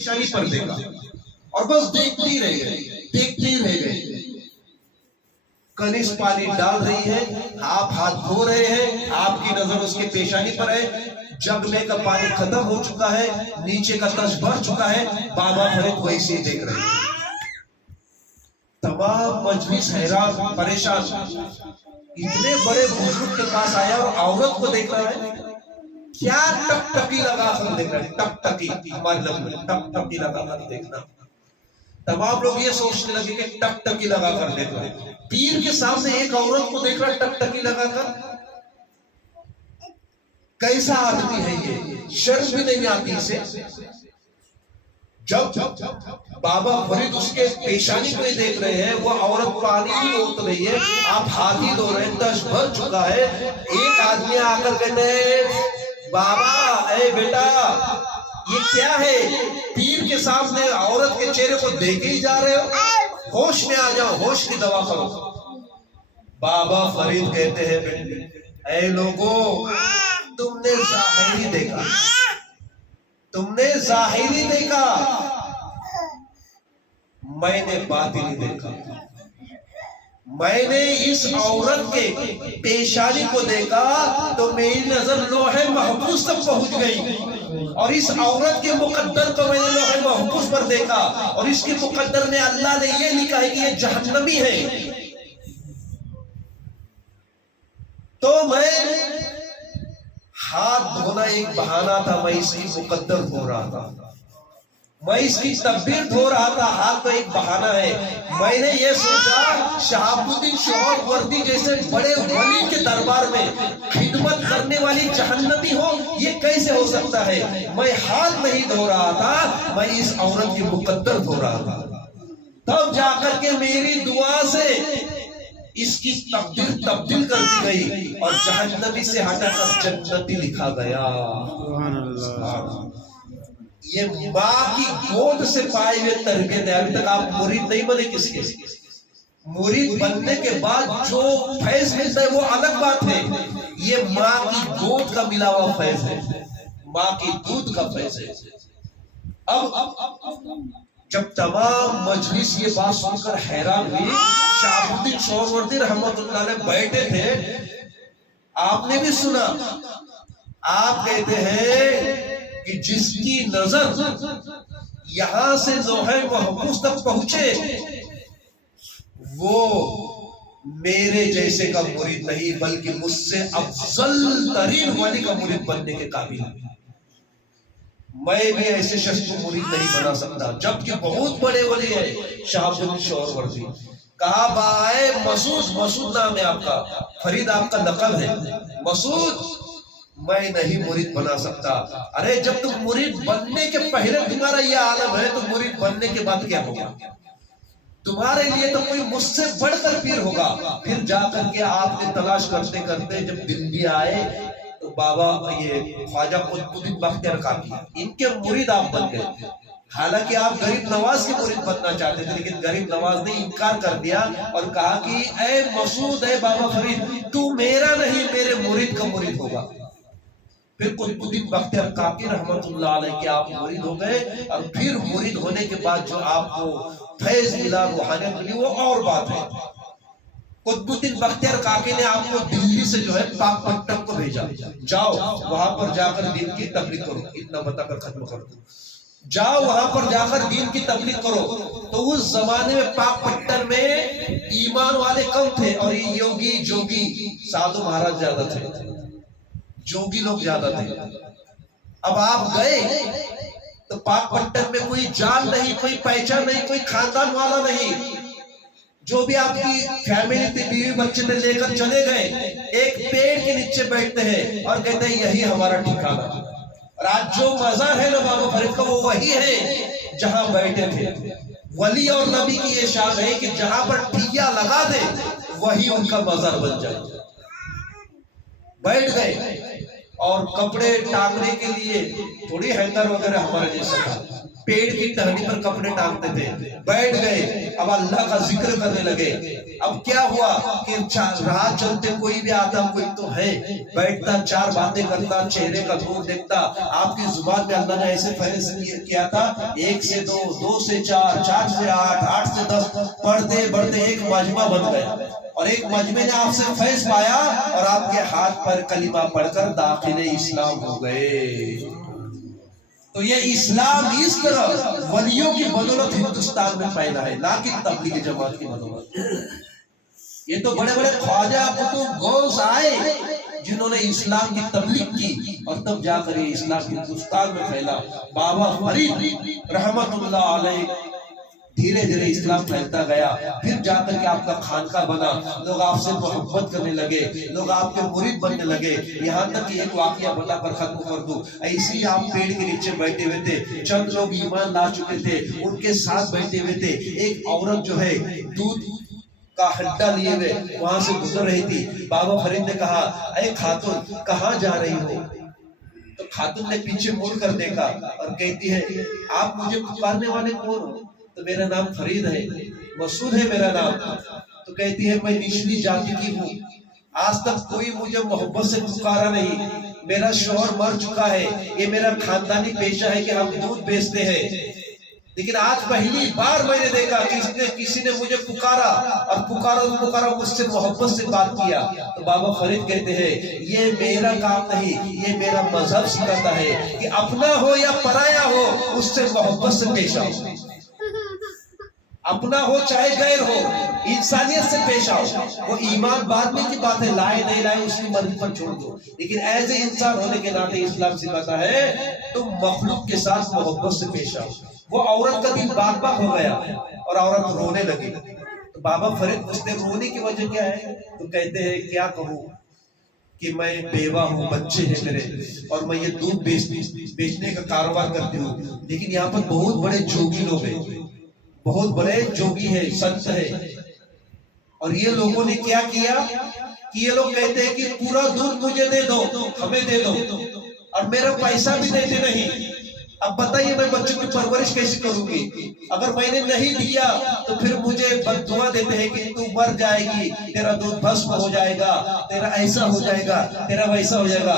पेशानी पर देखा और बस देखते ही रह गए, देखते ही रह गए। कनिष्ठ पानी डाल रही है, आप हाथ धो रहे हैं, आपकी नजर उसके पेशानी पर है। जग में का पानी खत्म हो चुका है, नीचे का तश भर चुका है, बाबा फरीद वैसे ही देख रहे हैं। तमाम मजलिस हैरान परेशान, इतने बड़े बुजुर्ग के पास आया और औरत को देख रहा है। क्या टकटकी लगा कर देख रहा है, टकटकी हमारे लफ्ज में टकटकी लगा कर देखना। तमाम लोग ये सोचने लगे कि टकटकी लगा कर देख रहा है। पीर के सामने एक औरत को देख रहा है टकटकी लगाकर। कैसा आदमी है ये, शर्म भी नहीं आती इसे। जब बाबा फरीद उसके पेशानी को देख रहे हैं, वो औरत पानी ही रोक रही है, आप हाथ ही धो रहे हैं, तश भर चुका है। एक आदमी आकर कहते हैं, बाबा ए बेटा ये क्या है? पीर के सामने औरत के चेहरे को देखे ही जा रहे हो, होश में आ जाओ, होश की दवा करो। बाबा फरीद कहते हैं, ऐ लोगों, तुमने जाहिरी देखा, तुमने जाहिरी देखा, मैंने बातिनी देखा। मैंने इस औरत के पेशानी को देखा तो मेरी नजर लोहे महफूज तक पहुंच गई, और इस औरत के मुकद्दर को मैंने लोहे महफूज पर देखा, और इसके मुकद्दर में अल्लाह ने यह लिखा है कि ये जहन्नमी है। तो मैं हाथ धोना एक बहाना था, मैं इसकी मुकद्दर धो रहा था, मैं इसकी तकदीर धो रहा था, हाथ तो एक बहाना है। मैंने ये सोचा शहाबुद्दीन सोहरावर्दी जैसे बड़े वली के दरबार में खिदमत करने वाली जहन्नमी हो, ये कैसे हो सकता है? मैं हाथ नहीं धो रहा था, मैं इस औरत की मुकद्दर धो रहा था। तब जाकर के मेरी दुआ से इसकी तब्दील कर दी गई और जहन्नमी से हटाकर जन्नती लिखा गया। ये माँ की गोद से पाए हुए तरबियत है। अभी तक आप मुरीद नहीं बने किसके? मुरीद बनने के बाद जो फैज मिलता है वो अलग बात है, ये माँ की गोद का मिला हुआ फैज है, माँ की दूध का फैज है। अब जब तमाम मजलिस ये बात सुनकर हैरान हुई, शहाबुद्दीन सोहरावर्दी रहमतुल्लाह अलैह बैठे थे, आपने भी सुना। आप कहते हैं कि जिसकी नजर यहां से लोहे महफूज तक पहुंचे, वो मेरे जैसे का मुरीद नहीं बल्कि मुझसे अफजल तरीन वली का मुरीद बनने के काबिल है। मैं भी ऐसे शख्स को मुरीद नहीं बना सकता, जबकि बहुत बड़े वली है शहाबुद्दीन सोहरावर्दी। कहा बाए मसूद, मसूद नाम है आपका, फरीद आपका लक़ब है मसूद, मैं नहीं मुरीद बना सकता। अरे जब तुम मुरीद बनने के पहले तुम्हारा ये आलम है, तो मुरीद बनने के बाद क्या होगा? तुम्हारे लिए तो कोई मुझसे बढ़कर पीर होगा। फिर जाकर के आपने तलाश करते करते जब दिल्ली आए तो बाबा ये ख्वाजा कुतुबुद्दीन बख्तियार काकी, इनके मुरीद आप बन गए। हालांकि आप गरीब नवाज के मुरीद बनना चाहते थे, लेकिन गरीब नवाज ने इनकार कर दिया और कहा कि ऐ मसूद, ऐ बाबा फरीद, तू मेरा नहीं मेरे मुरीद का मुरीद होगा। फिर कुतुबुद्दीन बख्तियार काकी रहमतुल्लाह अलैह के आप मुरीद हो गए, और फिर मुरीद होने के बाद जो आपको फैज मिला, रूहानियत मिली, वो और बात है। कुतुबुद्दीन बख्तियार काकी ने आपको दिल्ली से जो है पाकपट्टन को भेजा, जाओ वहां पर जाकर दीन की तबलीग करो, इतना बताकर खत्म कर दो, जाओ वहां पर जाकर दीन की तबलीग करो। तो उस जमाने में पाकपट्टन में ईमान वाले कम थे, और ये योगी जोगी साधु महाराज ज्यादा थे, जोगी लोग ज्यादा थे। अब आप गए तो पाकपट्टन में कोई जान नहीं, कोई पहचान नहीं, कोई खानदान वाला नहीं, जो भी आपकी फैमिली थी, बीवी बच्चे थे, लेकर चले गए। एक पेड़ के नीचे बैठते हैं और कहते हैं यही हमारा ठिकाना। और आज जो मज़ार है ना बाबा फरीद का, वो वही है जहां बैठे थे। वली और नबी की ये शान है कि जहां पर ठिया लगा दे वही उनका मज़ार बन जाए। बैठ गए और कपड़े टांगने के लिए थोड़ी हैंगर वगैरह हमारे जैसा था, पेड़ की टहनी पर कपड़े टांगते थे, बैठ गए, अब अल्लाह का जिक्र करने लगे। अब क्या हुआ कि राह चलते कोई भी आता, कोई तो है, बैठता, चार बातें करता, चेहरे का नूर देखता। आपकी जुबान में अल्लाह ने ऐसे फैसला किया था, 1 से 2, 2 से 4, 4 से 8, 8 से 10, पढ़ते बढ़ते एक मजमा बन गया, और एक मजमे ने आपसे फैज पाया और आपके हाथ पर कलिमा पढ़कर दाखिले इस्लाम हो गए। तो ये इस्लाम इस तरह वलियों की बदौलत हिंदुस्तान में फैला है, ना कि तबलीगी जमात की बदौलत। ये तो बड़े बड़े ख्वाजा कुतुब गौस आए जिन्होंने इस्लाम की तबलीग की, और तब जाकर ये इस्लाम हिंदुस्तान में फैला। बाबा फरीद रहमतुल्लाह अलैह, धीरे धीरे इस्लाम फैलता गया, फिर जाकर के आपका खानका बना, लोग आपसे मोहब्बत करने लगे, लोग आपके मुरीद बनने लगे। यहाँ तक कि एक वाकया बताकर खत्म कर दूं, ऐसे ही आप पेड़ के नीचे बैठे हुए थे, चंद लोग ईमान ला चुके थे, उनके साथ बैठे हुए थे। एक औरत जो है दूध का हड्डा लिए हुए वहां से गुजर रही थी। बाबा फरीद ने कहा, अरे खातून कहाँ जा रही हो? तो खातून ने पीछे मुड़ कर देखा और कहती है, आप मुझे पुकारने वाले कौन हो? तो मेरा नाम फरीद है, मसूद है मेरा नाम। तो कहती है, मैं निचली जाति की हूँ, आज तक कोई मुझे मोहब्बत से पुकारा नहीं, मेरा शौहर मर चुका है, ये मेरा खानदानी पेशा है कि हम दूध बेचते हैं, लेकिन आज पहली बार मैंने देखा कि किसी ने मुझे पुकारा और पुकारा मुझसे मोहब्बत से बात किया। तो बाबा फरीद कहते हैं, ये मेरा काम नहीं, ये मेरा मजहब सिखाता है कि अपना हो या पराया हो, उससे मोहब्बत से पेश आओ। अपना हो चाहे गैर हो, इंसानियत से पेश आओ। वो ईमान बाद में की बात है, लाए नहीं लाए उसकी मर्जी पर छोड़ दो, लेकिन एज ए इंसान होने के नाते इस्लाम सिखाता है तुम मखलूक के साथ मोहब्बत से पेश आओ। वो औरत का दिल बाग बाग हो गया और औरत रोने लगी। तो बाबा फरीद पूछते, रोने की वजह क्या है? तो कहते हैं, क्या कहूँ कि मैं बेवा हूँ, बच्चे हैं मेरे, और मैं ये दूध बेचने का कारोबार करती हूँ, लेकिन यहाँ पर बहुत बड़े जोगी लोग हैं, बहुत बड़े जोगी है, संत है, और ये लोगों ने क्या किया कि ये लोग कहते हैं कि पूरा दूध मुझे दे दो, हमें दे दो, और मेरा पैसा भी देते नहीं। अब बताइए मैं बच्चों की परवरिश कैसे करूंगी? अगर मैंने नहीं दिया तो फिर मुझे बद्दुआ देते हैं कि तू मर जाएगी, तेरा दूध भस्म हो जाएगा, तेरा ऐसा हो जाएगा, तेरा वैसा हो जाएगा,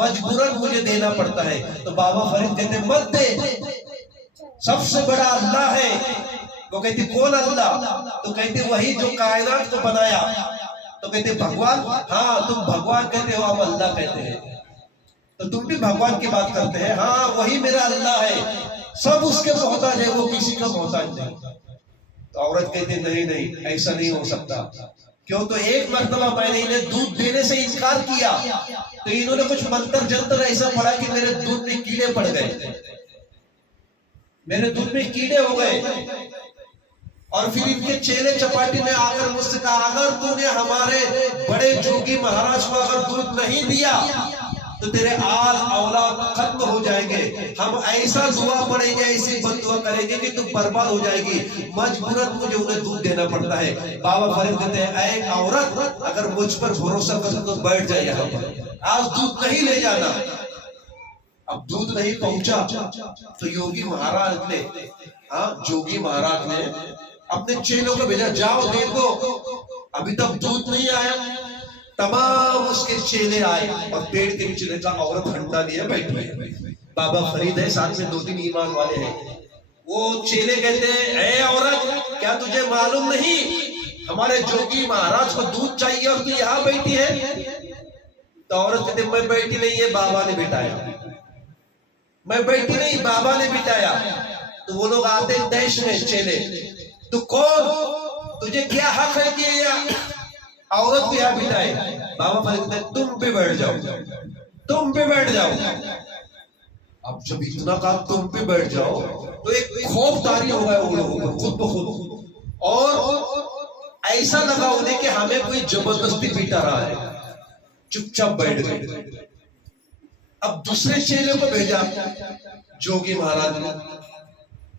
मजबूरन मुझे देना पड़ता है। तो बाबा फरीद कहते, मत दे, सबसे बड़ा अल्लाह है। वो कहते, कौन अल्लाह? तो कहते, वही जो कायनात को बनाया। तो कहते, भगवान? हाँ, तुम भगवान कहते हो, हम अल्लाह कहते हैं। तो तुम भी भगवान की बात करते हैं? हाँ, वही मेरा अल्लाह है, सब उसके मोहताज है, वो किसी का मोहताज नहीं। तो औरत कहती, नहीं नहीं, ऐसा नहीं हो सकता। क्यों? तो एक मर्तबा मैंने इन्हें दूध देने से इनकार किया, तो इन्होंने कुछ मंत्र जंत्र ऐसा पढ़ा कि मेरे दूध में कीड़े पड़ गए, मेरे दूध में कीड़े हो गए। और फिर इनके चेले चपाटी ने आकर मुझसे कहा, अगर तूने हमारे बड़े जोगी महाराज को अगर दूध नहीं दिया तो तेरे आल औलाद खत्म हो जाएंगे, हम ऐसा दुआ पढ़ेंगे, ऐसी बददुआ करेंगे कि तू बर्बाद हो जाएगी, मजबूरन मुझे उन्हें दूध देना पड़ता है। बाबा फरीद कहते हैं, ऐ औरत, अगर मुझ पर भरोसा कर तो बैठ जाए यहाँ पर, आज दूध नहीं ले जाना। अब दूध नहीं पहुंचा तो योगी महाराज ने, जोगी महाराज ने अपने चेलों को भेजा, जाओ देखो अभी तक दूध नहीं आया। तमाम उसके चेले आए और पेड़ के नीचे देखा औरत हंडा लिए बैठी है। बाबा फरीद है, साथ में 2-3 ईमान वाले हैं। वो चेले कहते हैं, ऐ औरत, क्या तुझे मालूम नहीं हमारे जोगी महाराज को दूध चाहिए और तू यहाँ बैठी है? तो औरत कहते, मैं बैठी नहीं, ये बाबा ने बिठाया, मैं बैठी नहीं, बाबा ने बिठाया। तो वो लोग आते देश में, चेले, तू कौन, तुझे क्या हक है कि औरत को यहाँ बिठाए? बाबा फरीद, तुम पे बैठ जाओ, तुम पे बैठ जाओ। अब जब इतना कहा तुम पे बैठ जाओ तो एक खौफ तारी हो गया उन लोगों पर खुद ब खुद, और ऐसा लगा उन्हें कि हमें कोई जबरदस्ती पीटा रहा है। चुपचाप बैठ गए। अब दूसरे चेले को भेजा जोगी महाराज ने,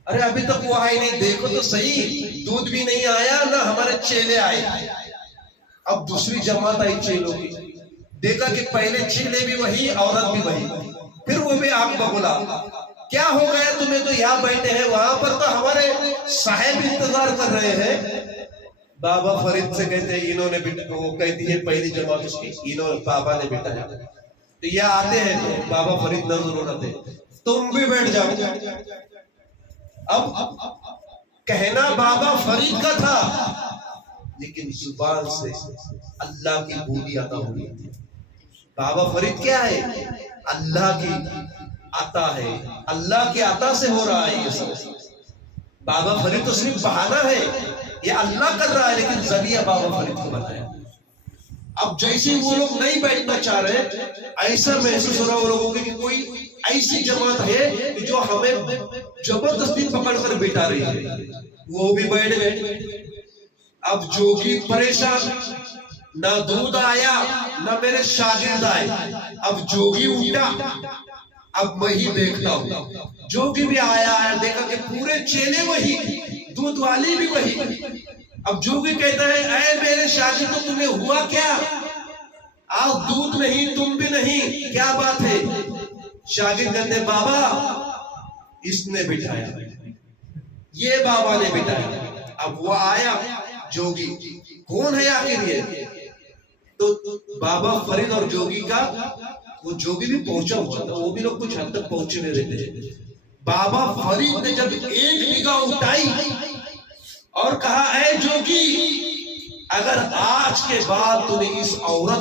अरे अभी तक वो आए नहीं, देखो तो सही, दूध भी नहीं आया, ना हमारे चेले आए। अब दूसरी जमात आई चेलों की, देखा कि पहले चेले भी वही, औरत भी वही, फिर वो भी आग बबूला, क्या हो गया तुम्हें, तो यहाँ बैठे हैं, वहां पर तो हमारे साहेब इंतजार कर रहे हैं। बाबा फरीद से कहते हैं इन्होंने वो कहती है पहली जमात उसकी इन्होंने बाबा ने बिठाया। तो ये आते हैं तो बाबा फरीद नजर उड़ाते, तुम भी बैठ जाओ। अब कहना बाबा फरीद का था, लेकिन जुबान से अल्लाह की बोली अदा हो रही थी। बाबा फरीद क्या है, अल्लाह की आता है, अल्लाह की आता से हो रहा है ये सब। बाबा फरीद तो सिर्फ बहाना है, ये अल्लाह कर रहा है, लेकिन जरिया बाबा फरीद को बनाया। अब जैसे वो लोग नहीं बैठना चाह रहे, ऐसा महसूस हो रहा वो लोगों को कि कोई ऐसी जमात है जो हमें जबरदस्ती पकड़कर बिठा रही है। वो भी बैठ गए। अब जोगी परेशान, ना दूध आया ना मेरे शागिर्द आए। अब जोगी उठा, अब मैं ही देखता हूं। जोगी भी आया है, देखा कि पूरे चेले वही, दूध वाली भी वही। अब जोगी कहता है, ऐ मेरे शागिर्द, तो तुम्हें हुआ क्या? आज दूध नहीं, तुम भी नहीं, क्या बात है? शागिर्द कहते, बाबा इसने बिठाया, ये बाबा ने बिठाया। अब वो आया जोगी, कौन है आखिर ये? तो बाबा फरीद और जोगी का, वो जोगी भी पहुंचा हुआ था, वो भी लोग कुछ हद तक पहुंचे नहीं रहते। बाबा फरीद ने जब एक निगाह उठाई और कहा, ऐ जोगी, अगर आज के बाद तूने इस औरत